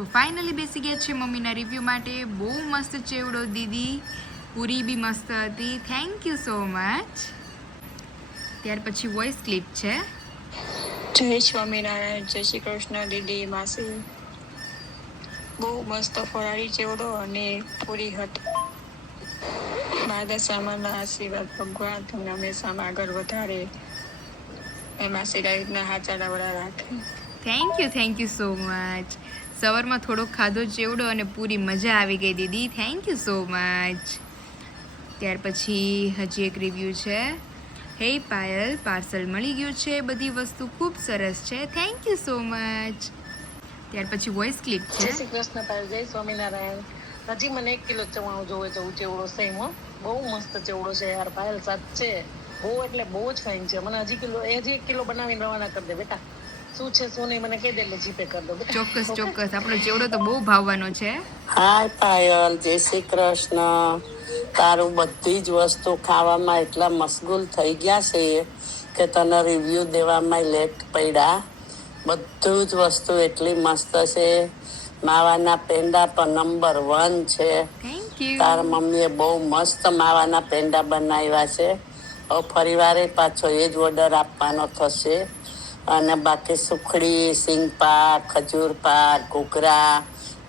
તો ફાઇનલી બેસી ગયા છે મમ્મીના રિવ્યૂ માટે. બહુ મસ્ત ચેવડો દીદી, પૂરી બી મસ્ત હતી, થેન્ક યુ સો મચ. ત્યાર પછી વોઇસ ક્લિપ છે. જય સ્વામિનારાયણ, જય શ્રી કૃષ્ણ દીદી, માસી. બહુ મસ્ત ફરાળી ચેવડો અને પૂરી હતી. મારા સામાના આશીર્વાદ ભગવાન તમને હંમેશા આગળ વધારે. માસી રીતના હાચા નવરા રાખે. Thank you so much. સવારમાં થોડોક ખાધો ચેવડો અને પૂરી મજા આવી ગઈ દીદી, થેન્ક યુ સો મચ. ત્યાર પછી હજી એક રિવ્યૂ છે. હે પાયલ, પાર્સલ મળી ગયું છે, બધી વસ્તુ ખૂબ સરસ છે, થેન્ક યુ સો મચ. ત્યાર પછી વોઇસ ક્લિપ છે. જય શ્રી કૃષ્ણ પાયલ, જય સ્વામિનારાયણ. હજી મને 1 કિલો ચવાણું જોવે જવું ચેવડો સેમ. બહુ મસ્ત ચેવડો છે યાર પાયલ, સાચે બહુ એટલે બહુ જ ફાઇન છે. મને હજી 1 કિલો બનાવીને રવાના કરી દે બેટા. શું છે શું નહીં મને કહી દે એટલે જીપે કરી દો બેટા. ચોક્કસ આપણો ચેવડો તો બહુ ભાવવાનો છે. હાય પાયલ, જય શ્રી કૃષ્ણ. તારું બધી જ વસ્તુ ખાવામાં એટલા મશગુલ થઈ ગયા છે કે તને રિવ્યૂ દેવામાં લેટ પડ્યા. બધું જ વસ્તુ એટલી મસ્ત છે. માવાના પેંડા તો નંબર 1 છે. Thank you. તારા મમ્મીએ બહુ મસ્ત માવાના પેંડા બનાવ્યા છે. હવે ફરીવારે પાછો એ જ ઓર્ડર આપવાનો થશે. અને બાકી સુખડી, સિંગપાક, ખજૂર પાક, ઘૂઘરા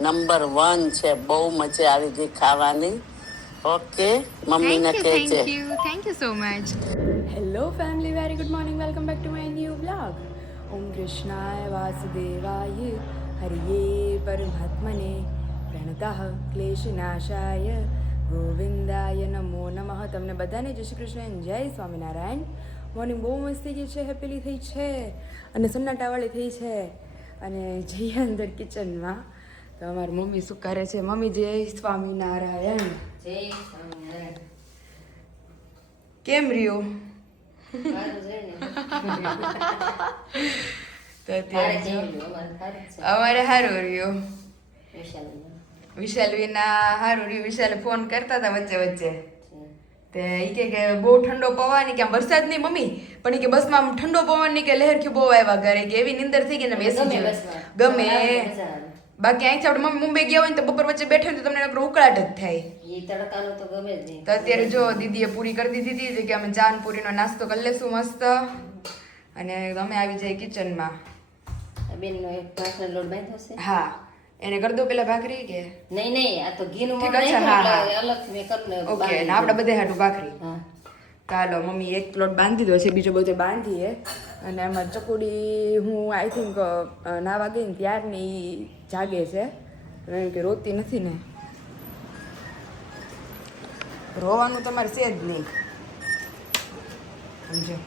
નંબર 1 છે. બહુ મજા આવી ગઈ ખાવાની. ઓકે, મમ્મીને કહેજે. Thank you so much. Hello family, very good morning, welcome back to my new blog. ઓમ કૃષ્ણાય વાસુદેવાય હરિયે પરમાત્મને પ્રણતઃ ક્લેશનાશાય ગોવિંદાય નમો નમઃ. તમને બધાને જય શ્રી કૃષ્ણ, જય સ્વામિનારાયણ. મોર્નિંગ બહુ મસ્ત થઈ ગઈ છે, હેપીલી થઈ છે અને સન્નાટાવાળી થઈ છે. અને જઈએ અંદર કિચનમાં. તો અમારી મમ્મી શું કરે છે? મમ્મી જય સ્વામિનારાયણ. જય સ્વામિનારાયણ. કેમ રહ્યો? તો અત્યારે અમારે સારું રહ્યું. વિશાલ વિના સારું રહ્યું. વિશાલે ફોન કરતા હતા વચ્ચે વચ્ચે. તે એ કે બહુ ઠંડો પવન, કે આમ વરસાદ નહીં મમ્મી, પણ એ કે બસમાં આમ ઠંડો પવન નહીં કે લહેરખ્યું બહુ આવ્યા ઘરે, કે એવી નીંદર થઈ ગઈ ને બેસી ગયો. ગમે બાકી અહીંથી આપણે મમ્મી મુંબઈ ગયા હોય ને તો બપોર વચ્ચે બેઠે ને તો તમને નકરો ઉકળાટ જ થાય. એ તડકાનું તો ગમે જ નહીં. તો અત્યારે જો દીદીએ પૂરી કરી દીધી હતી કે અમે ચાન પૂરીનો નાસ્તો કરી લેશું મસ્ત. અને અમે આવી જાય કિચનમાં. બેનનો એક ભાખરીનો લોટ બાંધ્યો છે. હા, એને કરી દો પેલા ભાખરી કે નહીં આ તો ઘીનું ઠીક મોણ છે, નાખ્યું હા, એટલે અલગથી મેં કરી ને ઓકે. ને આપણે બધે હાટું ભાખરી. હા. ચાલો મમ્મી એક લોટ બાંધી દીધો છે, બીજો બધે બાંધીએ. અને એમાં ચકુડી હું આઈ થિંક નાવા ગઈ ને ત્યારની જાગે છે. એમ કે રોતી નથી ને. રોવાનું તમારે છે જ નહીં, સમજો.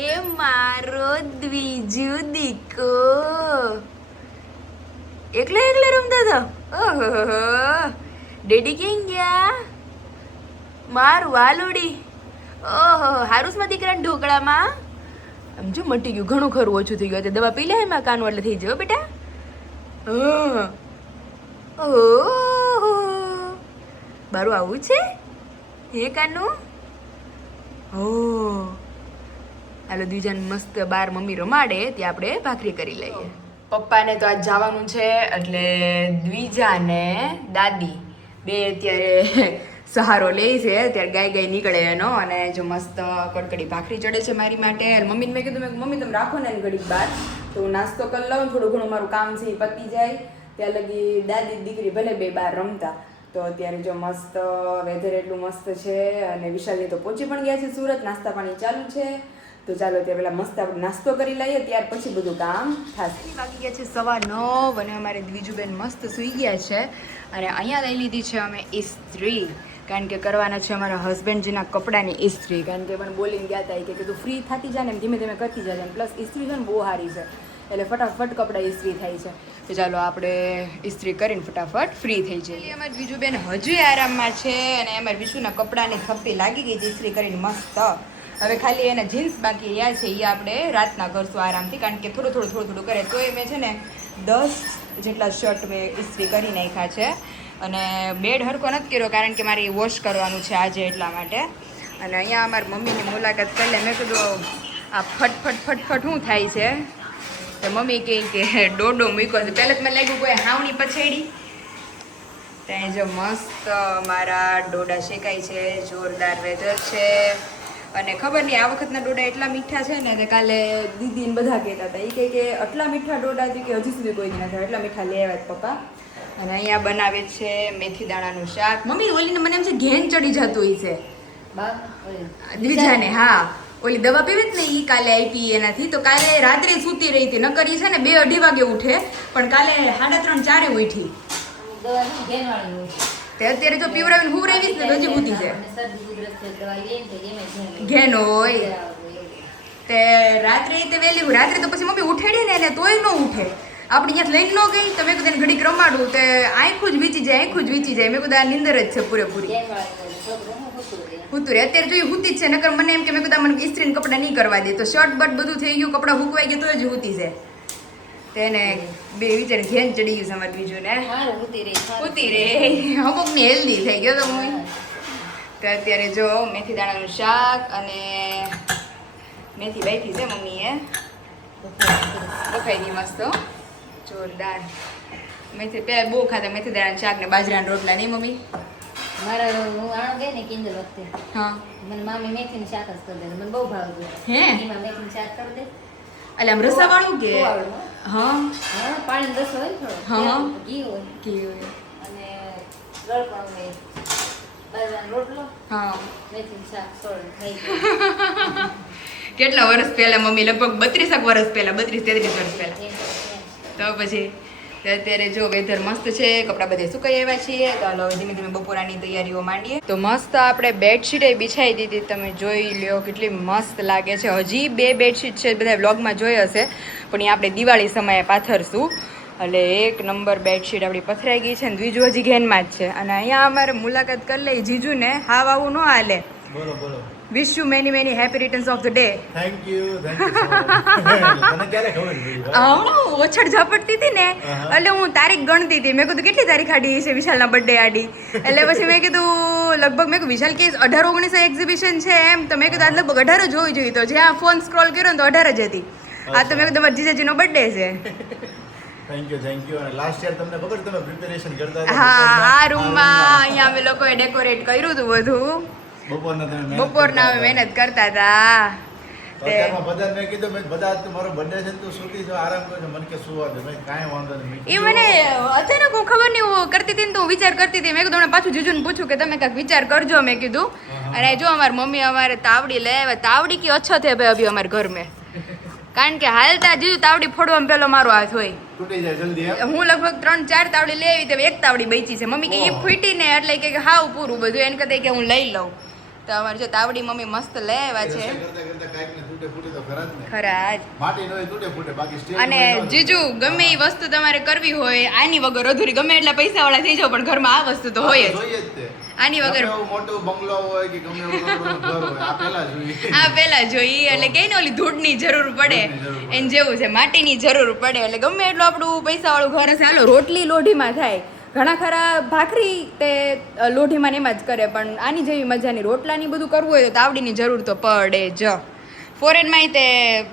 એ મારો દ્વિજુ દીકો એકલે રમતા હતા. ઓહો, ડેડી ક્યાં ગયા? મારું વાલુડી. ઓહો, હારુસમાં દીકરાને ઢોકળામાં આમ જો મટી ગયું, ઘણું ખરું ઓછું થઈ ગયું. દવા પી લે એમાં કાનું એટલે થઈ જાય બેટા. ઓહો, બારું આવું છે હે કાનું? હો, હાલો દ્વિજાને મસ્ત બાર મમ્મી રમાડે ત્યાં આપણે ભાખરી કરી લઈએ. પપ્પાને તો આજ જવાનું છે એટલે દ્વિજા ને દાદી બે અત્યારે સહારો લે છે. અત્યારે ગાય નીકળે એનો. અને જો મસ્ત કડકડી ભાખરી ચડે છે મારી માટે. મમ્મીને મેં કીધું મમ્મી તમે રાખો ને ઘડીક બાર તો હું નાસ્તો કરી લઉં, થોડું ઘણું મારું કામ છે એ પતી જાય ત્યાં લગી દાદી દીકરી ભલે બે બાર રમતા. તો અત્યારે જો મસ્ત વેધર એટલું મસ્ત છે. અને વિશાલની તો પહોંચી પણ ગયા છે સુરત, નાસ્તા પાણી ચાલુ છે. તો ચાલો ત્યાં પેલા મસ્ત આપણે નાસ્તો કરી લઈએ, ત્યાર પછી બધું કામ થશે. વાગી ગયા છે 9:15 અને અમારે દ્વિજુબેન મસ્ત સૂઈ ગયા છે. અને અહીંયા લઈ લીધી છે અમે ઇસ્ત્રી, કારણ કે કરવાના છે અમારા હસબન્ડજીના કપડાની ઇસ્ત્રી. કારણ કે મને બોલીને ગયા હતા કે તું ફ્રી થતી જાય ને એમ ધીમે ધીમે કરતી જાય. પ્લસ ઇસ્ત્રી છે ને બહુ સારી છે, એટલે ફટાફટ કપડાં ઇસ્ત્રી થાય છે. તો ચાલો આપણે ઇસ્ત્રી કરીને ફટાફટ ફ્રી થઈ જઈએ. અમારી બીજુબેન હજુ આરામમાં છે. અને અમારી વિશુના કપડાની થપ્પી લાગી ગઈ ઇસ્ત્રી કરીને મસ્ત. હવે ખાલી એના જીન્સ બાકી રહ્યા છે, એ આપણે રાતના કરશું આરામથી, કારણ કે થોડું કરે. તો એ મેં છે ને 10 જેટલા શર્ટ મેં ઇસ્ત્રી કરી નાખ્યા છે. અને બેડ હરખો નથી કર્યો કારણ કે મારે વોશ કરવાનું છે આજે, એટલા માટે. અને અહીંયા અમારી મમ્મીની મુલાકાત કરી લે. મેં કીધું આ ફટ શું થાય છે. તો મમ્મી કહે કે ડોડો મૂક્યો છે. પહેલાં તો મને લાગ્યું કોઈ હાવણી પછેડી. ત્યાં જો મસ્ત મારા ડોડા શેકાય છે, જોરદાર વેધર છે. અને ખબર નહીં આ વખતના ડોડા એટલા મીઠા છે ને, તે કાલે દીદીને બધા કહેતા હતા. એ કહે કે આટલા મીઠા ડોડા હતી કે હજી સુધી કોઈ નથી થયા, એટલા મીઠા લઈ આવ્યા પપ્પા. અને અહીંયા બનાવે છે મેથી દાણાનું શાક. મમ્મી ઓલીને મને એમ છે ઘેન ચડી જતું હોય છે દ્વિજાને. હા, ઓલી દવા પીવી જ ને એ કાલે આપી એનાથી. તો કાલે રાત્રે સૂતી રહી હતી, નકર ઈ છે ને 2-2:30 વાગે ઉઠે, પણ કાલે 3:30-4 ઉઠી. દવાની ઘેનવાળી હોય. તે અત્યારે જો પીવડાવીને હું રહી ને હજી બુદ્ધિ છે અને શરદી ઉધરસ છે, દવા લઈએ ને તો એમાં ઘેન હોય. તે રાત્રે તે વહેલી રાત્રે તો પછી મમ્મી ઉઠેડી ને એને તોય ન ઉઠે. આપણે અહીંયા લઈને ન ગઈ તો મેં કીધું એને ઘડીક રમાડું, તે આંખું જ વીચી જાય, આંખું જ વીચી જાય. મેં કીધું આ નીંદર જ છે પૂરેપૂરી. ઘેનવાળી હોય, છોકરાનું હોતું રહે. હું રે અત્યારે જોઈ હુતી જ છે. નકર મને એમ કે મેં કીધું મને ઇસ્ત્રીને કપડાં નહીં કરવા દે, તો શર્ટ બટ બધું થઈ ગયું, કપડાં હુકવાઈ ગયા તો જ હુતી છે. તેને બે વિચાર ઘેન ચડી ગયું સમજ બીજું ને સારું ઉતી રહી, સારું. ઉતી રે અમુક ની હેલ્ધી થઈ ગયો તો હું. તો અત્યારે જો મેથી દાણાનું શાક અને મેથી બાફી છે મમ્મીએ, બફાઈ ગઈ મસ્ત જોરદાર. મેથી પહેલા બહુ ખાતા મેથી દાણાનું શાક ને બાજરાના રોટલા. નહીં મમ્મી? મારા હું આણો ગઈ ને કિંજલ વખતે હા. મને મામી મેથીનું શાક જ કરી દે, મને બહુ ભાવતું. હે? એમાં મેથીનું શાક કરી દે. એટલે આમ રસા વાળું કે? ગોળવાળું, હા. હા, પાણીનો રસો હોય ને થોડો. હા. ઘી હોય ઘી હોય. અને ગળપણ હોય, બાજરાનો રોટલો, હા. મેથીનું શાક, સોળ થઈ ગયું. કેટલા વર્ષ પહેલા મમ્મી? લગભગ 32 વર્ષ પહેલા, 32-33 વર્ષ પહેલા. તો પછી તો અત્યારે જો વેધર મસ્ત છે, કપડાં બધે સુકાઈ આવ્યા છીએ. તો હાલો હવે ધીમે ધીમે બપોરાની તૈયારીઓ માંડીએ. તો મસ્ત આપણે બેડશીટ બિછાઈ દીધી, તમે જોઈ લ્યો કેટલી મસ્ત લાગે છે. હજી 2 બેડશીટ છે, બધા વ્લોગમાં જોઈ હશે, પણ એ આપણે દિવાળી સમયે પાથરશું. એટલે 1 નંબર બેડશીટ આપણી પથરાઈ ગઈ છે ને બીજું હજી ઘેનમાં જ છે. અને અહીંયા અમારે મુલાકાત કરી લઈ જીજુને. હાવ આવું ન હાલે. બોલો બોલો. Wish you many happy returns of the day. Thank you so much. તને ક્યારે ખબર પડી? હમણાં ઓછળ ઝપટતી હતી ને એટલે હું તારીખ ગણતી હતી. મેં કીધું કેટલી તારીખ આડી છે વિશાલના બર્થડે આડી. એટલે પછી મેં કીધું લગભગ મેં કીધું વિશાલ કે 18-19 એક્ઝિબિશન છે એમ, તો મેં કીધું આ લગભગ 18 જ હોવી જોઈએ. તો જ્યાં ફોન સ્ક્રોલ કર્યો ને તો 18 જ હતી. આ તો મેં કીધું તમારા જીજાજીનો બર્થડે છે. Thank you. અને લાસ્ટ યર તમને ખબર તમે પ્રિપેરેશન કરતા હતા? હા, આ રૂમમાં અહીંયા અમે લોકોએ ડેકોરેટ કર્યું હતું બધું. બપોરના અમે મહેનત કરતા હતા. અત્યારમાં બધાને મેં કીધું મેં બધા તમારો બર્થડે છે ને તું સૂતી છો, આરામ કરજો. મને કે સુવા દે. મેં કાંઈ વાંધો નહીં. એ મને અચાનક હું ખબર નહીં હું કરતી હતી ને તો હું વિચાર કરતી હતી. મેં કીધું હમણાં પાછું જીજુને પૂછ્યું કે તમે કાંઈક વિચાર કરજો. મેં કીધું અને જો અમારી મમ્મી અમારે તાવડી લઈ આવ્યા. તાવડી કી અછત હે ભાઈ અભી અમારે ઘર મેં, કારણ કે હાલતા જીજુ તાવડી ફોડવામાં પેલો મારો હાથ હોય. તૂટી જાય જલ્દી. હું લગભગ 3-4 તાવડી લઈ આવી, તો 1 તાવડી બચી છે. મમ્મી કે એ ફૂટી ને એટલે કે હાવ પૂરું બધું. એને કહેતા કે હું લઈ લઉં. તો અમારે જો તાવડી મમ્મી મસ્ત લઈ આવ્યા છે. કરતા કાંઈક ને તૂટે ફૂટે તો ખરા જ ને. ખરા જ. માટી નો તૂટે ફૂટે, બાકી સ્ટીલ અને જીજુ ગમે એ વસ્તુ તમારે કરવી હોય આની વગર અધૂરી. ગમે એટલા પૈસા વાળા થઈ જાવ પણ ઘરમાં આ વસ્તુ તો હોય જ. જોઈએ જ તે. આની વગર ગમે એવું મોટું બંગલો હોય કે ગમે એવું આપણું ઘર હોય, આ પહેલા જોઈએ. આ પેલા જોઈએ. એટલે કઈ ને ઓલી ધૂળની જરૂર પડે એને જેવું છે, માટીની જરૂર પડે. એટલે ગમે એટલું આપણું પૈસા વાળું ઘર હશે. હાલો રોટલી લોઢીમાં થાય, ઘણા ખરા ભાખરી તે લોઢીમાં ને એમાં જ કરે, પણ આની જેવી મજાની રોટલાની બધું કરવું હોય તો તાવડીની જરૂર તો પડે જ. ફોરેનમાં તે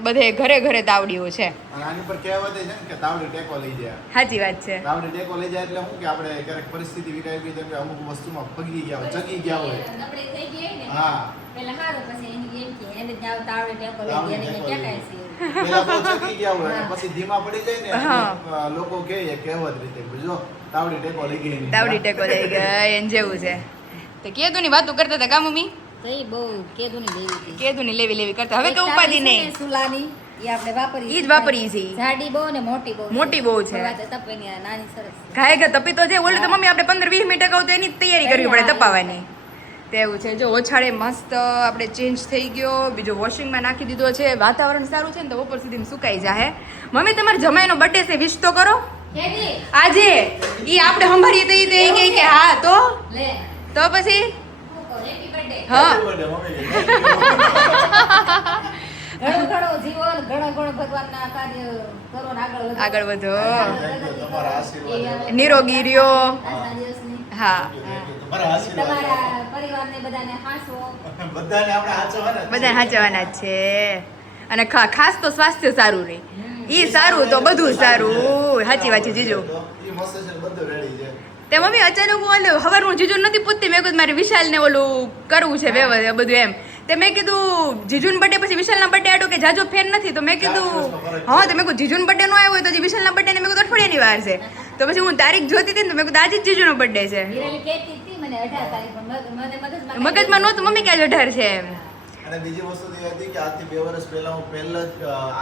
બધે ઘરે ઘરે તાવડીઓ છે. અને આની પર કહેવત છે ને કે તાવડી ટેકો લઈ જાય. સાચી વાત છે. તાવડી ટેકો લઈ જાય એટલે શું કે આપણે ક્યારેક પરિસ્થિતિ વિકાઈ ગઈ જેમ કે અમુક વસ્તુમાં પગી ગયા હોય, ચગી ગયા હોય. નબળી થઈ ગઈ હોય ને, હા, પેલા હારું, પછી એની એમ કે એને જાવ તાવડે ટેકો લઈ દે, એને ક્યાં કાંઈ છે. પેલા બહુ ચગી ગયા હોય અને પછી ધીમા પડી જાય ને એટલે લોકો કહે કહેવત રીતે જો તાવડી ટેકો લઈ ગઈ. તાવડી ટેકો લઈ ગઈ એને જેવું છે. તો કેદુની વાતો કરતા હતા કા મમ્મી? તો ઈ બહુ કેદુની લેવી હતી. કેદુની લેવી કરતા. હવે તો ઉપાધિ નહીં. સુલાની ઈ આપણે વાપરી. ઈ જ વાપરીએ છીએ. જાડી બહુ ને મોટી બહુ. મોટી બહુ છે. વાત તપેની આ નાની સરસ. ઘાય ઘા તપી તો છે. ઓલે તો મમ્મી આપણે 15-20 મિનિટ અગાઉ તો એની જ તૈયારી કરવી પડે તપાવવાની. તેવું છે. જો ઓછાળે મસ્ત આપણે ચેન્જ થઈ ગયો, બીજો વોશિંગમાં નાખી દીધો છે. વાતાવરણ સારું છે ને તો બપોર સુધી સુકાઈ જાય. મમ્મી તમારા જમાઈનો બર્થડે છે, વિશ તો કરો આજે. ઈ આપણે સંભાળીએ તો ઈ કહે કે હા તો લે તો પછી હેપી બર્થડે. હા ઘણો ઘણો જીવન, ઘણો ઘણો ભગવાનના કાર્ય કરો ને આગળ વધો. આગળ વધો, તમારા આશીર્વાદ, નિરોગી રહ્યો. આજના દિવસની હા, તમારા આશીર્વાદ, તમારા પરિવારને બધાને હાંસવો. બધાને આપણે સાચવવાના જ છે. બધા સાચવાના જ છે. અને ખાસ તો સ્વાસ્થ્ય સારું રહે. ઈ સારું તો બધું સારું. સાચી વાત છે જીજુ. તો ઈ મસ્ત છે, બધું રેડી છે. તે મમ્મી અચાનક હું સવારમાં જીજુ નથી પૂછતી, મેં કીધું મારે વિશાલને ઓલું કરવું છે વ્યવસ્થિત બધું એમ. તે મેં કીધું જીજુન બર્થડે પછી વિશાલના બર્થડે આડો કે જાજો ફેર નથી, તો મેં કીધું હા, તો મેં કીધું જીજુન બર્થડે નો આવ્યો હોય તો હજી વિશાલના બર્થડે ને મેં કીધું અઠવાડિયાની વાર છે. તો પછી હું તારીખ જોતી હતી ને તો મેં કીધું આજે જ જીજુનો બર્થડે છે. વિરાલી કહેતી હતી મને 18 તારીખ પણ મને મગજમાં નહોતું મમ્મી કે આજે 18 છે એમ. અને બીજી વસ્તુ તો એ હતી કે આજથી 2 વર્ષ પહેલા હું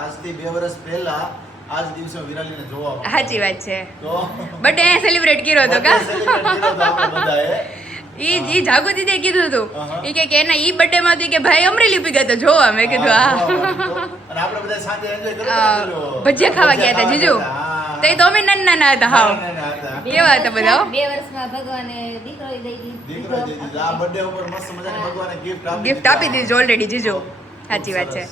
આજથી 2 વર્ષ પહેલા આજ દિવસે હું વિરાલીને જોવા આવ્યો. સાચી વાત છે. તો બર્થડે સેલિબ્રેટ કર્યો હતો કા? celebrate કર્યો તો આપણે બધાએ. ઈ જાગૃતિ તે કીધું હતું અહં. ઈ કે એના ઈ બર્થડે માંથી કે ભાઈ અમરેલી પી ગયા તો જોવા. મેં કીધું હા, હા. અને આપણે બધા સાંજે એન્જોય આ, કર્યું પેલું ભજીયા ખાવા ગયા હતા જીજુ. તો એ તો અમે નાના હતા હાવ. કેવા હતા બધા? 2 વર્ષમાં ભગવાને દીકરો દઈ દીધો. દીકરો જે દીધો. આ birthday ઉપર મસ્ત મજાની ભગવાને ગિફ્ટ આપી દીધી ઓલરેડી જીજુ. સાચી વાત છે.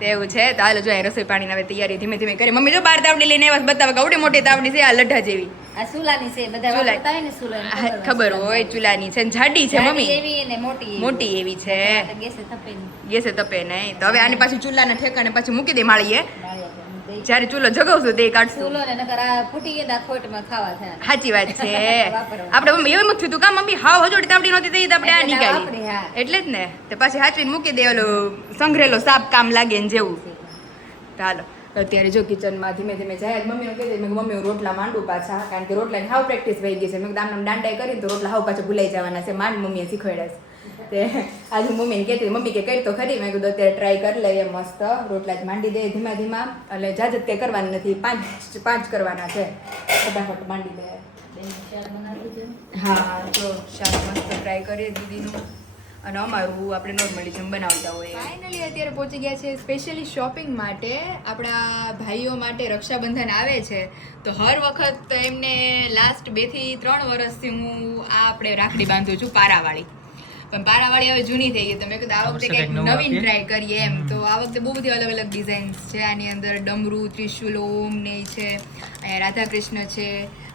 તો એવું છે. તો હાલો જો રસોઈ પાણીની હવે તૈયારી ધીમે ધીમે કરી. મમ્મી જો 12 તાવડી લઈને આવ્યા બતાવે કવડી મોટી તાવડી છે આ લઢા જેવી. આ સુલાની છે બધા સુલા. વાપરતા હોય ને સુલાની હા, ખબર હોય ચૂલાની છે ને જાડી છે જાડી મમ્મી. એવી ને મોટી એવી. મોટી એવી છે. ગેસે તપે ને ગેસે તપે નહીં. તો હવે આની પાછી ચૂલાના ઠેકાણે પાછી મૂકી દે માળીએ. ડાળિયા પર દઈ. જ્યારે ચૂલો જગાવશું તે કાઢશું. સુલો ને નકર આ ફૂટી ગયા તા ખોટમાં ખાવા થયા. સાચી વાત છે. વાપરવા. આપણે મમ્મી એવું થયું હતું કા મમ્મી હાવ હજોડી તાવડી નહોતી થઈ તો આપણે આ એટલે નીકાળી. વાપરી, હા. એટલે જ ને તે પાછી હાચવીને મૂકી દે ઓલું સંઘરેલો સાપ કામ લાગે ને જેવું. તો હાલો અત્યારે જો કિચનમાં ધીમે ધીમે જાય મમ્મીને કહી દે મેં કીધું, મમ્મી હું રોટલા માંડું પાછા કારણ કે રોટલાની હાવ પ્રેક્ટિસ થઈ ગઈ છે. મેં કીધું આમ દાંડાઈ કરીને તો રોટલા હાવ પાછા ભૂલાઈ જવાના છે. માંડ મમ્મીએ શીખવાડ્યા છે. તે આજે હું મમ્મીને કહેતી મમ્મી કે કરી તો ખરી. મેં કીધું અત્યારે ટ્રાય કરી લઈએ મસ્ત રોટલા જ માંડી દે ધીમા ધીમા. એટલે જાજત કંઈ કરવાની નથી, પાંચ કરવાના છે. ફટાફટ માંડી દે. શાક બનાવી દીધું. હા જો શાક મસ્ત ટ્રાય કરીએ દીદીનું અને અમારું આપણે નોર્મલી જેમ બનાવતા હોઈએ. ફાઇનલી અત્યારે પહોંચી ગયા છે સ્પેશિયલી શોપિંગ માટે. આપણા ભાઈઓ માટે રક્ષાબંધન આવે છે તો હર વખત એમને લાસ્ટ 2 થી 3 વર્ષથી હું આ આપણે રાખડી બાંધું છું પારાવાળી. પણ પારાવાળી હવે જૂની થઈ ગઈ તો મેં કીધું આ વખતે કંઈક નવીન ટ્રાય કરીએ એમ. તો આ વખતે બહુ બધી અલગ અલગ ડિઝાઇન્સ છે. આની અંદર ડમરૂ ત્રિશુલ ઓમ ને ઈ છે, અહીંયા રાધા કૃષ્ણ છે,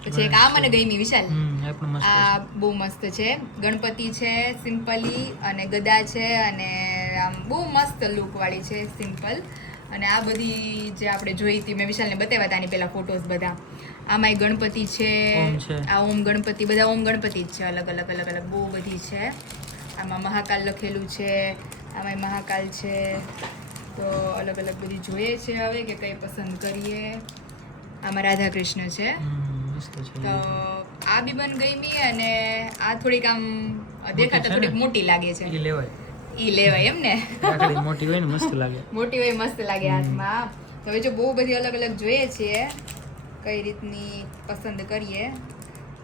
પછી એક આ મને ગમી વિશાલ, આ બહુ મસ્ત છે. ગણપતિ છે સિમ્પલી અને ગદા છે અને આમ બહુ મસ્ત લુક વાળી છે સિમ્પલ. અને આ બધી જે આપણે જોઈ હતી મેં વિશાલને બતાવ્યા હતા આની પહેલા ફોટોઝ બધા. આમાં ગણપતિ છે, આ ઓમ ગણપતિ, બધા ઓમ ગણપતિ જ છે, અલગ અલગ અલગ અલગ બહુ બધી છે. આમાં મહાકાલ લખેલું છે, આમાં મહાકાલ છે. તો અલગ અલગ બધી જોઈએ છે હવે કે કઈ પસંદ કરીએ. આમાં રાધા કૃષ્ણ છે. તો આ બી બન ગઈ અને આ થોડીક આમ દેખાતા થોડીક મોટી લાગે છે. ઈ લેવાય એમ ને, મોટી હોય ને મસ્ત લાગે. મોટી હોય મસ્ત લાગે હાથમાં. તો હવે જો બહુ બધી અલગ અલગ જોઈએ છીએ કઈ રીતની પસંદ કરીએ.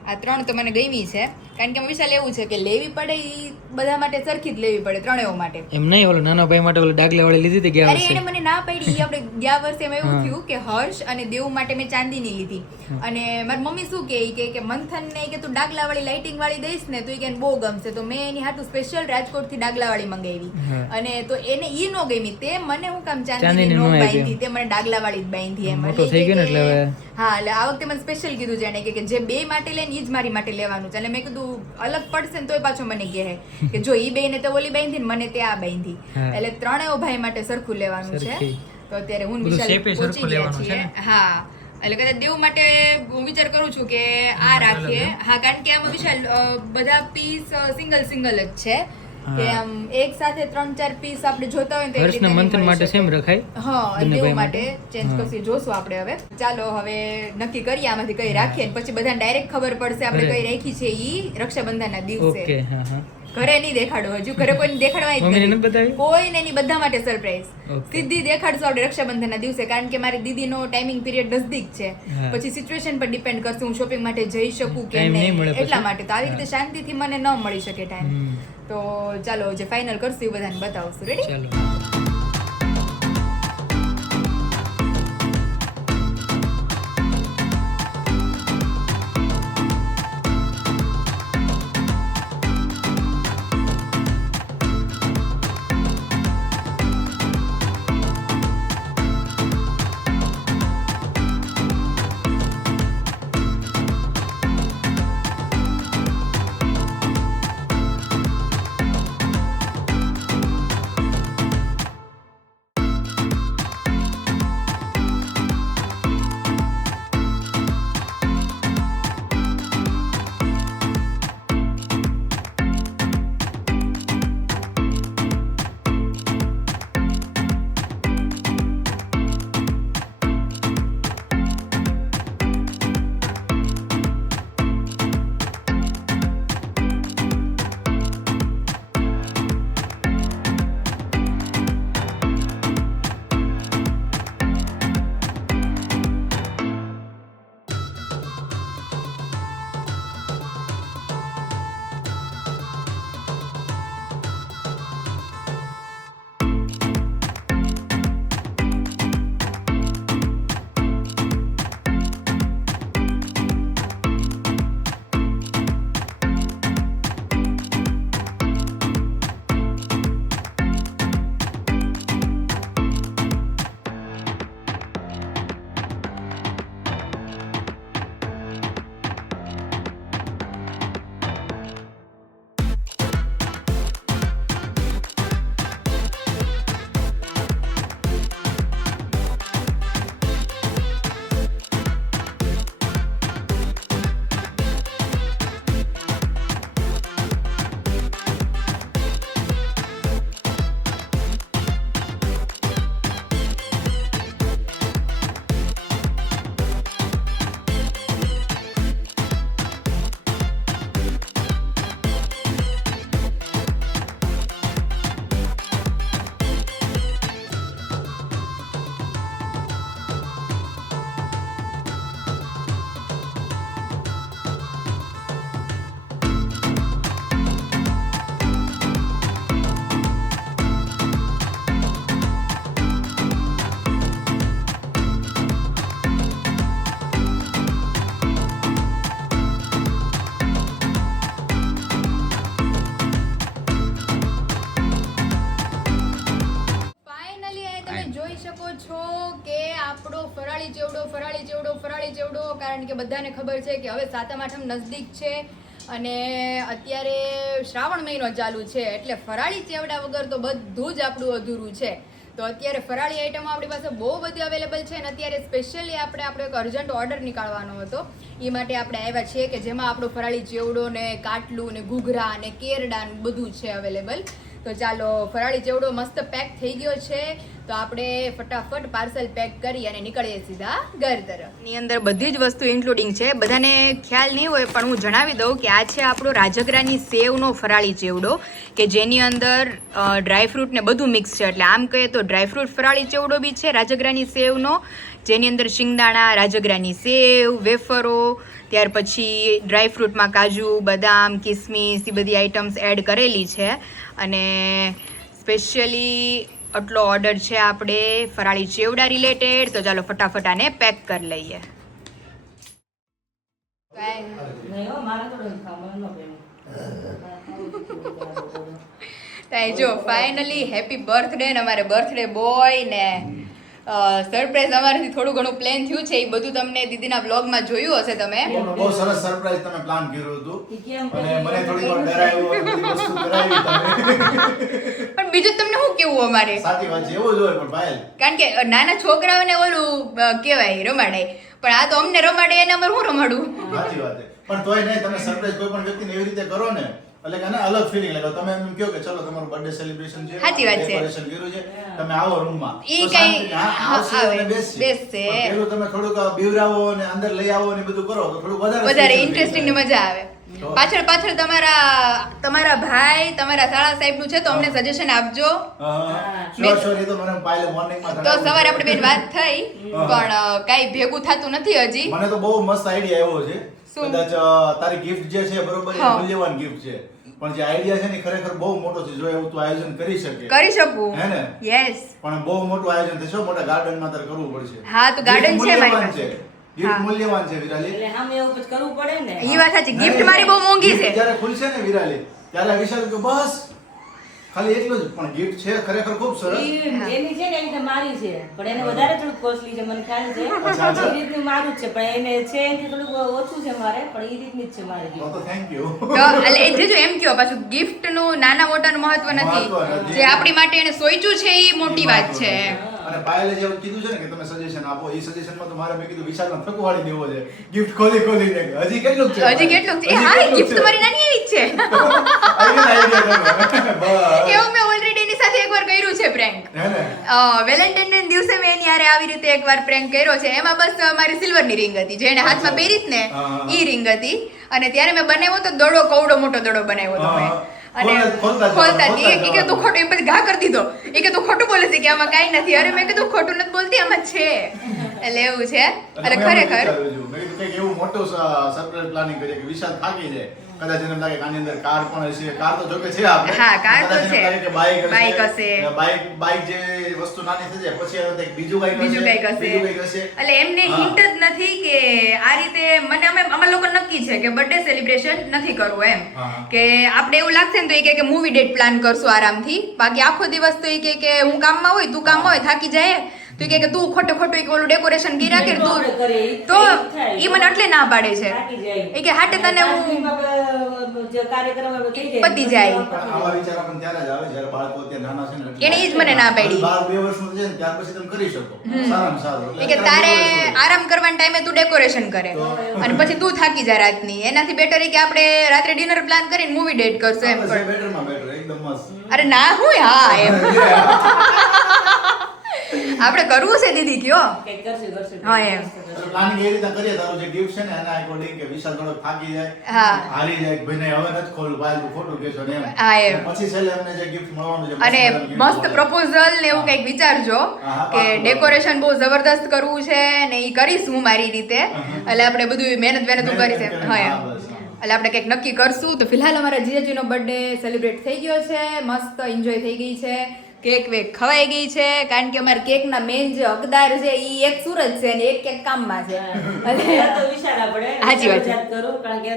આ 3 તો મને ગમી છે કારણ કે વિશાલ એવું છે કે લેવી પડે ઈ બધા માટે સરખી જ લેવી પડે ત્રણેય માટે. એમ નહીં ઓલો નાનો ભાઈ માટે ઓલો ડાગલા વાળી લીધી હતી ગયા અરે વર્ષે. એને મને ના પડી. ઈ આપણે ગયા વર્ષે એમાં એવું થયું કે હર્ષ અને દેવ માટે મેં ચાંદીની લીધી અને મારી મમ્મી શું કે મંથન ને કે તું ડાગલા વાળી લાઇટિંગ વાળી દઈશ ને તો ઈ કે બહુ ગમશે. તો મેં એની હાટું સ્પેશિયલ રાજકોટ થી ડાગલા વાળી મંગાવી અને તો એને ઈ નો ગમી. તે મને હું કામ ચાંદીની નો બાંધી, તે મને ડાગલા વાળી જ બાંધી એમ. મોટો થઈ ગયો ને એટલે હવે હા એટલે આ વખતે મને સ્પેશિયલ કીધું છે એને કે જે બે માટે લે ને ઈ જ મારી માટે લેવાનું છે. એટલે મેં કીધું અલગ પડશે ને તોય પાછો મને કહે કે જો ઈ બે ને તો ઓલી બાંધી ને મને તે આ બાંધી. એટલે ત્રણેય ભાઈ માટે સરખું લેવાનું છે. તો અત્યારે હું વિશાલ પહોંચી ગયા છીએ. હા એટલે કદાચ દેવ માટે હું વિચાર કરું છું કે આ રાખીએ. હા કારણ કે આમાં વિશાલ બધા પીસ સિંગલ સિંગલ જ છે કે આમ એક સાથે 3-4 પીસ આપણે જોતા હોય ને તો હર્ષના મંથન માટે સેમ રખાય. હા દેવ માટે ચેન્જ કરશું જોશું આપણે હવે. ચાલો હવે નક્કી કરીએ આમાંથી કઈ રાખીએ ને પછી બધાને ડાયરેક્ટ ખબર પડશે આપણે કઈ રાખી છે ઈ રક્ષાબંધનના દિવસે. ઓકે હા હા ઘરે નહીં દેખાડો, હજુ ઘરે કોઈને દેખાડવા જ મમ્મીને નથી. નથી બતાવી? કોઈને નહીં, બધા માટે સરપ્રાઈઝ. Okay. સીધી દેખાડશું આપણે રક્ષાબંધનના દિવસે કારણ કે મારી દીદીનો ટાઈમિંગ પીરિયડ નજદીક છે. હા. પછી સિચ્યુએશન પર ડિપેન્ડ કરશે હું શોપિંગ માટે જઈ શકું કે Time નહીં મળે નહીં. એટલા પછી. માટે તો આવી રીતે શાંતિથી મને ન મળી શકે ટાઈમ. તો ચાલો જે ફાઇનલ કરશું એ બધાને બતાવશું. રેડી? ચાલો. કારણ કે બધાને ખબર છે કે હવે સાતમ આઠમ નજદીક છે અને અત્યારે શ્રાવણ મહિનો ચાલુ છે એટલે ફરાળી ચેવડા વગર તો બધું જ આપણું અધૂરું છે. તો અત્યારે ફરાળી આઈટમો આપણી પાસે બહુ બધી અવેલેબલ છે અને અત્યારે સ્પેશિયલી આપણો એક અર્જન્ટ ઓર્ડર નીકાળવાનો હતો. એ માટે આપણે આવ્યા છીએ કે જેમાં આપણું ફરાળી ચેવડો ને કાટલું ને ઘૂઘરા ને કેરડા ને બધું છે અવેલેબલ. તો ચાલો, ફરાળી ચેવડો મસ્ત પેક થઈ ગયો છે તો આપણે ફટાફટ પાર્સલ પેક કરી અને નીકળીએ સીધા ઘર તરફ. ની અંદર બધી જ વસ્તુ ઇન્ક્લુડિંગ છે. બધાને ખ્યાલ નહીં હોય પણ હું જણાવી દઉં કે આ છે આપણો રાજગરાની સેવનો ફરાળી ચેવડો કે જેની અંદર ડ્રાયફ્રૂટ ને બધું મિક્સ છે. એટલે આમ કહીએ તો ડ્રાયફ્રૂટ ફરાળી ચેવડો બી છે રાજગરાની સેવનો, જેની અંદર શિંગદાણા, રાજગરાની સેવ, વેફરો, ત્યાર પછી ડ્રાયફ્રૂટમાં કાજુ, બદામ, કિસમિસ એ બધી આઇટમ્સ એડ કરેલી છે. અને સ્પેશિયલી આટલો ઓર્ડર છે આપણે ફરાળી ચેવડા રિલેટેડ. તો ચાલો ફટાફટ આને પેક કરી લઈએ. જો ફાઇનલી હેપી બર્થડે ને અમારે બર્થડે બોય ને સરપ્રાઈઝ અમારાથી થોડું ઘણું પ્લાન થયું છે. એ બધું તમને દીદીના વ્લોગમાં જોયું હશે તમે. બહુ સરસ સરપ્રાઈઝ તમે પ્લાન કર્યું હતું અને મને થોડી વાર ડરાવ્યો અને બધી વસ્તુ કરાવી તમે. પણ બીજું તમને શું કેવું અમારે? સાચી વાત છે, એવું જ હોય. પણ ભાઈ કારણ કે નાના છોકરાઓને ઓલું કહેવાય રમાડાય, પણ આ તો અમને રમાડે એને અમારે શું રમાડવું? સાચી વાત છે. પણ તોય નહીં, તમે સરપ્રાઈઝ કોઈ પણ વ્યક્તિને એવી રીતે કરો ને એટલે કે અલગ ફીલિંગ લાગે. તમે એમ કહો કે ચલો તમારું બર્થડે સેલિબ્રેશન છે, સાચી વાત છે, ડેકોરેશન કર્યું છે, તમે આવો રૂમમાં, ઈ તો શાંતિથી કઈ આવે બેસશે. પણ પેલું તમે થોડુંક બીવરાવો ને અંદર લઈ આવો ને બધું કરો તો થોડું વધારે special ઇન્ટરેસ્ટિંગ ને feel મજા આવે. પાછળ પાછળ તમારા ભાઈ, તમારા શાળા સાહેબ નું છે તો અમને સજેશન આપજો. Sure, એ તો મને પાયલે morning માં તો સવારે આપણે બેન વાત થઈ પણ કાઈ ભેગું થતું નથી હજી. મને તો બહુ મસ્ત આઈડિયા આવ્યો છે. શું? કદાચ તારી ગિફ્ટ જે છે બરોબર એ મૂલ્યવાન ગિફ્ટ છે, પણ જે આઈડિયા છે ને એ ખરેખર બહુ મોટો છે. જો એવું તું આયોજન કરી શકું હે ને? યસ. પણ બહુ મોટું આયોજન થશે, મોટા ગાર્ડન માં તારે કરવું પડશે. હા, તો ગાર્ડન છે મારી પાસે. ગિફ્ટ મૂલ્યવાન છે વિરાલી. એટલે આમ એવું પછી કરવું પડે ને. ઈ વાત સાચી. ગિફ્ટ મારી બહુ મોંઘી છે. જ્યારે ખુલશે ને વિરાલી ત્યારે વિશાલ કે બસ ખાલી એટલું જ, પણ ગિફ્ટ છે ખરેખર ખૂબ સરસ. એની છે ને એ રીતે મારી છે પણ એને વધારે થોડું કોસ્ટલી છે, મને ખ્યાલ છે. અચ્છા. એ રીતનું મારું જ છે પણ એને છે એનાથી થોડુંક ઓછું છે મારે, પણ એ રીતની જ છે મારી. તો થેન્ક યુ. તો એટલે એ જેજો એમ કયો પાછું ગિફ્ટ નું નાના મોટાનું મહત્વ નથી. મહત્વ નથી. જે આપણી માટે એને સોચ્યું છે એ મોટી વાત છે. અને પાયલે જે કીધું છે ને કે તમે સજેશન આપો, એ સજેશનમાં તો મારે મેં કીધું વિશાલને થકવાડી દેવો છે. ગિફ્ટ ખોલીને હજી કેટલું છે? હજી કેટલું છે? હા, ગિફ્ટ મારી નાની એવી જ છે. બસ. એવું મેં ઓલરેડી એની સાથે એકવાર કર્યું છે પ્રેન્ક. હે ને? વેલેન્ટાઇન ડે દિવસે મેં એની હારે આવી રીતે એકવાર પ્રેન્ક કર્યો છે. એમાં બસ મારી સિલ્વરની રિંગ હતી જે એને હાથમાં પહેરી ને ઈ રિંગ હતી. અને ત્યારે મેં બનાવ્યો તો દડો, કવડો મોટો દડો બનાવ્યો તો મેં. અને ખોલતા એ કે તું ખોટું, એમ પછી ઘા કરી દીધો. એ કે તું ખોટું બોલે છે કે આમાં કાંઈ નથી. અરે મેં કીધું ખોટું નથી બોલતી, આમાં છે. એટલે એવું છે. એટલે ખરેખર મેં કીધું કંઈક એવું મોટું સરપ્રાઈઝ પ્લાનિંગ કરીએ કે વિશાલ થાકી જાય. કદાચ એને લાગે કે આની અંદર કાર પણ હશે. કાર તો જોકે છે આપણે. હા, કાર તો કદાચ એને છે. લાગે કે બાઈક હશે. બાઈક જે વસ્તુ નાની થઈ જાય પછી એને કંઈક બીજું કંઈક હશે. એટલે એમને હિન્ટ જ નથી કે આ રીતે મને અમે લોકો નક્કી છે કે બર્થડે સેલિબ્રેશન નથી કરવું એમ. કે આપણે એવું લાગશે ને તો એ કે મૂવી ડેટ પ્લાન કરશું આરામથી. બાકી આખો દિવસ તો એ કે હું કામમાં હોય, તું કામમાં હોય, થાકી જાય તો કે તું ખોટું ઓલું ડેકોરેશન કર્યા કે તું તો ઈ મને એટલે ના પાડે છે. એ કે હાટે તને હું પતી જાય. આવા વિચાર આપણને ત્યારે જ આવે જ્યારે બાળકો અત્યારે નાના છે ને. એને ઈ જ મને ના પાડી. 12-2 વર્ષનું છે ને ત્યાર પછી તમે કરી શકો. સારામાં સારું. એ કે તારે આરામ કરવાના ટાઈમે તું ડેકોરેશન કરે અને પછી તું થાકી જાય રાતની. એનાથી બેટર કે આપણે રાત્રે ડિનર પ્લાન કરીને મૂવી ડેટ કરશું એમ. બેટરમાં બેટર એકદમ મસ્ત. અરે ના હું હા એમ આપણે કરવું છે દીદી કયો. કંઈક કરશું. હા એમ. પ્લાનિંગ એ રીતે કરીએ. તારું જે ગિફ્ટ છે ને એના અકોર્ડિંગ કે વિશાલ થોડો થાકી જાય, હા. હારી જાય કે ભાઈ નહીં હવે નથી ખોલું, ભાઈ તું ખોટું કહેશો ને એમ. હા એમ. પછી છેલ્લે અમને જે ગિફ્ટ મળવાનું છે અને gift મસ્ત મળે. પ્રપોઝલ ને એવું કંઈક વિચારજો હા, કે પાક્કું. ડેકોરેશન બહુ જબરદસ્ત કરવું છે ને એ કરીશ હું મારી રીતે. એટલે આપણે બધું મહેનત કરી છે. હા એમ. બસ, હા. એટલે આપણે કંઈક નક્કી કરશું. તો ફિલહાલ અમારા જીજાજીનો બર્થડે સેલિબ્રેટ થઈ ગયો છે, મસ્ત એન્જોય થઈ ગઈ છે. કેક વેક ખવાઈ ગઈ છે કારણ કે અમારા કેકના મેન જે હકદાર છે એ એક સુરત છે અને એક કેક કામમાં છે. તો વિશાળ આપણે સાચી વાત છે. યાદ કરું કારણ કે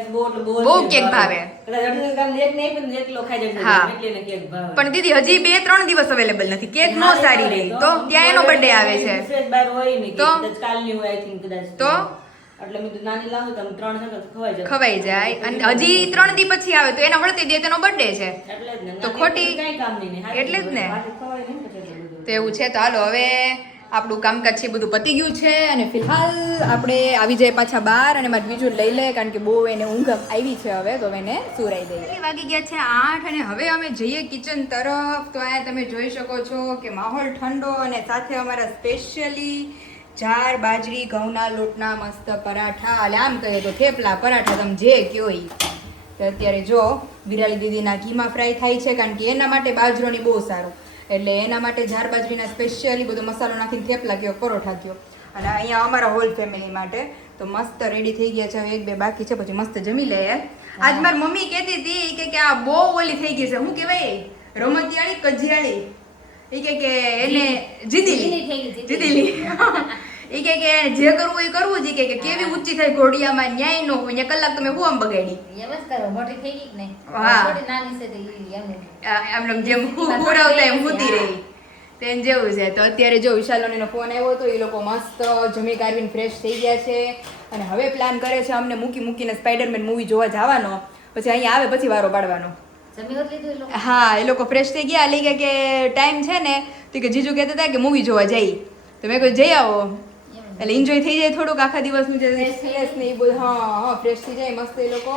બહુ કેક ભાવે. કદાચ અડધું ગામ એક નહીં પણ એટલો ખાઈ જાય હા. એટલે એને કેક ભાવે. પણ દીદી હજી 2-3 દિવસ અવેલેબલ નથી. કેક નો સારી રહી તો ત્યાં એનો બર્થડે આવે છે ફ્રેશ બાર હોય ને તો? કદાચ કાલની હોય આઈ થિંક કદાચ તો એટલે મેં કીધું નાની લાવું તો 3 છે તો ખવાઈ જાય. ખવાઈ જાય અને હજી 3 દી પછી આવે તો એના વળતી દે તેનો બર્થડે છે એટલે જ ને તો નાની ખોટી- કાંઈ કામ નહીં ને. એટલે જ ને. પાછું ખવાય નહીં પછી એટલું બધું. તો એવું છે તો હાલો હવે આપણું કામકાજ છે એ બધું પતી ગયું છે અને ફિલહાલ આપણે આવી જાય પાછા બહાર અને મારે બીજું લઈ લે કારણ કે બહુ એને ઊંઘ આવી છે હવે તો હવે એને સુરાઈ દઈએ વાગી ગયા છે 8 અને હવે અમે જઈએ કિચન તરફ તો અહીંયા તમે જોઈ શકો છો કે માહોલ ઠંડો અને સાથે અમારા સ્પેશિયલી જાર બાજરી ઘઉંના લોટના મસ્ત પરાઠા એટલે આમ કહીએ તો થેપલા પરાઠા તમે જે કયો ઈ તો અત્યારે જો વિરાળી દીદીના ઘીમાં ફ્રાય થાય છે કારણ કે એના માટે બાજરોની બહુ સારું એટલે એના માટે જાર બાજરીના સ્પેશિયલી બધો મસાલો નાખીને થેપલા કયો પરોઠા કયો અને અહીંયા અમારા હોલ ફેમિલી માટે તો મસ્ત રેડી થઈ ગયા છે હવે 1-2 બાકી છે પછી મસ્ત જમી લઈએ આજ મારી મમ્મી કહેતી હતી કે આ બહુ ઓલી થઈ ગઈ છે શું કહેવાય રમતિયાળી કજિયાળી એ કે એને જીદીલી એ કે જે કરવું એ કરવું જ કે કેવી ઊંચી થઈ ઘોડિયામાં ન્યાય નો હોય ને કલાક તમે હું આમ બગાડી એમ જ કરો મોટી થઈ ગઈ કે નહીં હા. થોડી નાની છે તો ઈ એમ આમ જેમ હુરાવતા એમ હુતી રહી તેમ જેવું છે તો અત્યારે જો વિશાલોનીનો ફોન આવ્યો હતો એ લોકો મસ્ત જમી કારવીને ફ્રેશ થઈ ગયા છે અને હવે પ્લાન કરે છે અમને મૂકીને સ્પાઈડરમેન મૂવી જોવા જવાનો પછી અહીંયા આવે પછી વારો પાડવાનો જમી હોત લીધું એ લોકો હા એ લોકો ફ્રેશ થઈ ગયા લઈ ગયા કે ટાઈમ છે ને તો કે જીજુ કહેતા હતા કે મૂવી જોવા જઈ તો મેં કહ્યું જઈ આવો એટલે એન્જોય થઈ જાય થોડુંક આખા દિવસનું જે સ્ટ્રેસ ને એ બધું હા ફ્રેશ થઈ જાય મસ્ત એ લોકો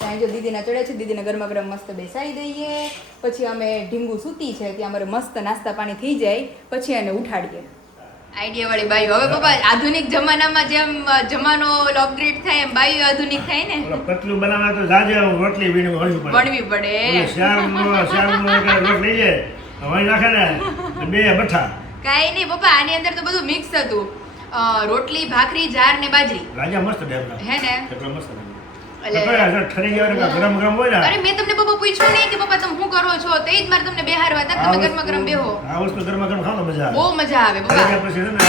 ત્યાં જો દીદીના ચડે છે દીદીને ગરમા ગરમ મસ્ત બેસાડી દઈએ પછી અમે ઢીંગુ સૂતી છે ત્યાં અમારે મસ્ત નાસ્તા પાણી થઈ જાય પછી એને ઉઠાડીએ આઈડિયા વાળી બાઈઓ હવે પપ્પા આધુનિક જમાનામાં જેમ જમાનો અપગ્રેડ થાય એમ બાઈઓ આધુનિક થાય ને ઓલા પતલું બનાવવા તો જાજે રોટલી વીણી વળવી પડે વણવી પડે શ્યામનો એક રોટ લઈ જાય વળી નાખે ને બે બઠા કાંઈ નહીં પપ્પા આની અંદર તો બધું મિક્સ હતું રોટલી ભાખરી જાર ને બાજરી રાજા મસ્ત ડેમના હે ને એટલો મસ્ત એટલે ઠરી ગયા ને ગરમ ગરમ હોય ને અરે મેં તમને પપ્પા પૂછ્યું નહીં કે પપ્પા તમે શું કરો છો તો એ જ મારે તમને બેહારવા હતા કે તમે ગરમા ગરમ બેહો આ વસ્તુ ગરમ ગરમ ખાવ મજા આવે બહુ મજા આવે ખાઈ પપ્પા ગયા પછી છે ને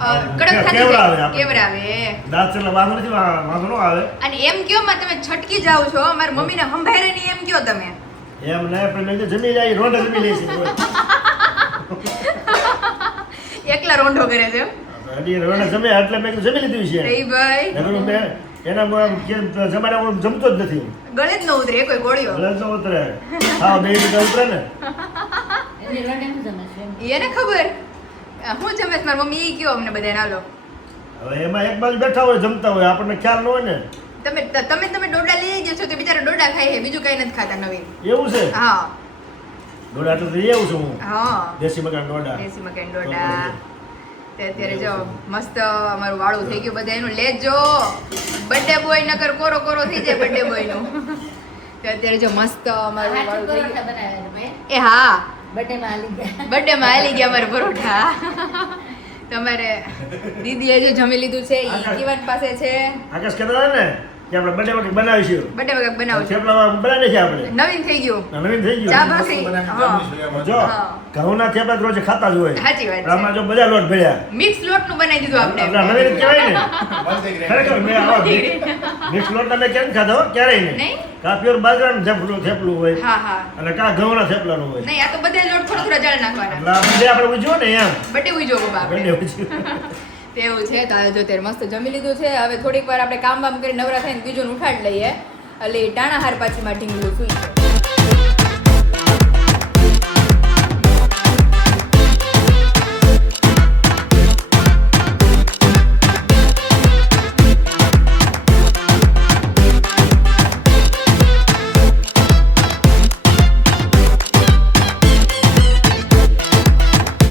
આ કડક થાકી કેવડાવે જાય. આપણે. કેવડાવે દાંત એટલે વાંધો નથી વાંધો ન આવે અને એમ કયો માં તમે છટકી જાવ છો મારી મમ્મીને સંભાળે નહીં એમ કયો તમે એમ ને પણ મેં કીધું જમી જાય રોંઢે જમી લે છે એકલા રોંઢો કરે છે હજી રોંઢે જમે એટલે મેં કીધું જમી લીધું છે એ ભાઈ નકર મેં એના જમાના હું જમતો જ નથી ગળે જ ન ઉતરે કોઈ ગોળીઓ ભલે તો ઉતરે હા બે રીતે ઉતરે ને એની રડે હું જમે છે એને ખબર હું જમે છે મારી મમ્મી ઈ કયો અમને બધાને હાલો હવે એમાં એક બાજુ બેઠા હોય જમતા હોય આપણને ખ્યાલ ન હોય ને તમે ડોડા લઈ ગયા છો કે બિચારા ડોડા ખાય છે બીજું કઈ નથી ખાતા નવીન એવું છે હા દોડા તો લઈ આવું છું હું હા દેશી મકાન દોડા દેશી મકાન ડોડા તે અત્યારે જો મસ્ત અમારું વાળું થઈ ગયું બધા એનું લેજો બર્થડે બોય નકર કોરો કોરો થઈ જાય બર્થડે બોય નું તે અત્યારે જો મસ્ત અમારું વાળું થઈ પરોઠા ગયું બનાવ્યા તમે એ હા બર્થડે માં આલી ગયા બર્થડે માં આલી ગયા અમારે પરોઠા તમારે દીદીએ જો જમી લીધું છે ઈ કિવન પાસે છે આકાશ કહેતા હતા ને કે આપણે બર્થડે વખત બનાવીશું બર્થડે વખત બનાવું છું થેપલા બનાવી છે આપણે નવીન થઈ ગયું નવીન થઈ ચા ગયું ભાખરી હા જો હા. ઘઉંના થેપલા તો રોજ ખાતા જ હોય સાચી વાત છે. પણ આમાં જો બધા લોટ ભર્યા મિક્સ લોટ નું બનાવી દીધું આપણે આપણે નવીન જ કહેવાય ને બંધ થઈ ખરેખર મેં આવા મિક્સ લોટ મેં કેમ ખાધો ક્યારેય નહીં નહીં? કા પ્યોર બાજરાનું થેપલું હોય હા હા અને કા ઘઉંના થેપલાનું હોય નહીં આ તો બધા લોટ થોડા થોડા જાળ નાખવાના એટલે આ બધે આપણે ઉજવો ને એમ બટે ઉજો બાબા આપણે બંને ઉજવ્યું. તેવું છે તો જો ત્યારે મસ્ત જમી લીધું છે હવે થોડીક વાર આપણે કામ બામ કરી નવરા થઈને બીજું ઉઠાડી લઈએ એટલે ટાણા હાર પાછી માં ઢીંગલું સુઈ છે